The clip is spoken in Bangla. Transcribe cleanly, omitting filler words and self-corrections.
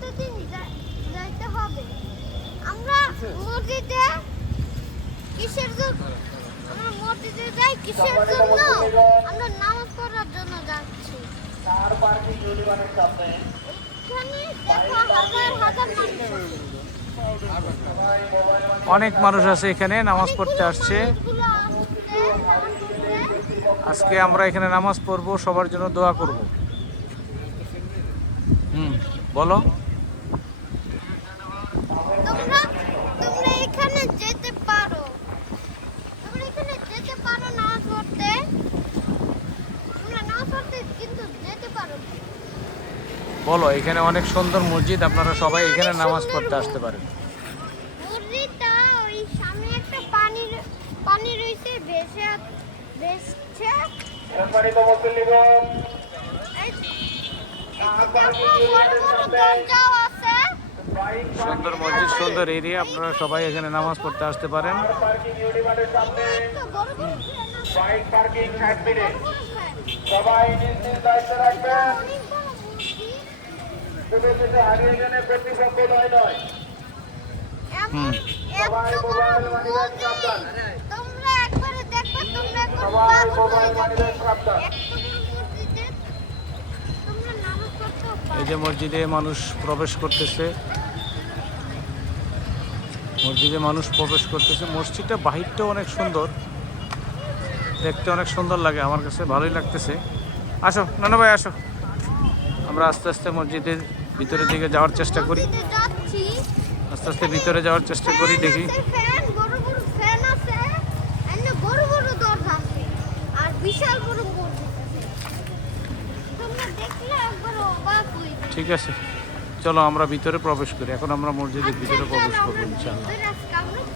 প্রতিদিন যাইতে হবে। আমরা মসজিদে কিসের জন্য? আমরা মসজিদে যাই কিসের জন্য? আমরা নামাজ পড়ার জন্য যাচ্ছি। কার পার্কিং ইউনিভার্সিটির সামনে এখানে দেখো হাজার হাজার মানুষ আছে। অনেক মানুষ আছে এখানে নামাজ পড়তে আসছে। মানুষগুলো আসছে নামাজ পড়তে। আজকে আমরা এখানে নামাজ পড়বো, সবার জন্য দোয়া করব। বলো। তোমরা তোমরা এখানে যেতে পারো। তোমরা এখানে যেতে পারো নামাজ পড়তে। তোমরা নামাজ পড়তে কিন্তু যেতে পারো। বলো, এখানে অনেক সুন্দর মসজিদ, আপনারা সবাই এখানে নামাজ পড়তে আসতে পারেন। মসজিদটা ওই সামনে একটা পানি রয়েছে ভেসছে। সম্মানিত মুসল্লিগণ, এই দেখো বড় বড় দরজাও আছে। সুন্দর মসজিদ, সুন্দর এরিয়া, আপনারা সবাই এখানে নামাজ পড়তে আসতে পারেন। কার পার্কিং ইউনিভার্সিটির সামনে একটা বড় বড় ফ্যান আছে। Bike parking 60 minute. বড় ফ্যান। সবাই নিজ নিজ দায়িত্ব রাখবেন। অনেক বড় মসজিদ। শুধু কিছু হারিয়ে গেলে প্রতিপক্ষ নয়। এমন এত বড় মসজিদ। তোমরা একবারে দেখবে, তোমরা একবার সবাই পাগল হয়ে মোবাইল যাবে। মানিব্যাগ সাবধান। এত বড় মসজিদে তোমরা নামাজ পড়তেও এই পারো। যে মসজিদে মানুষ প্রবেশ করতেছে, মসজিদে মানুষ প্রবেশ করতেছে। মসজিদটা বাহিরটাও অনেক সুন্দর, দেখতে অনেক সুন্দর লাগে, আমার কাছে ভালোই লাগতেছে। আসো নানা ভাই, আসো। আমরা আস্তে আস্তে মসজিদের ভিতরের দিকে যাওয়ার চেষ্টা করি, মসজিদে যাচ্ছি। আস্তে আস্তে ভিতরে যাওয়ার চেষ্টা করি, দেখি। ফ্যান বড় বড় ফ্যান আছে। এখানে বড় বড় দরজা আছে। আর বিশাল বড় মসজিদ আছে। তোমরা দেখলে একবার অবাক হয়ে যাবে। ঠিক আছে, চলো আমরা ভিতরে প্রবেশ করি। এখন আমরা মসজিদের ভিতরে আচ্ছা, প্রবেশ চলো, করবো আমরা ইনশাআল্লাহ। ভিতরে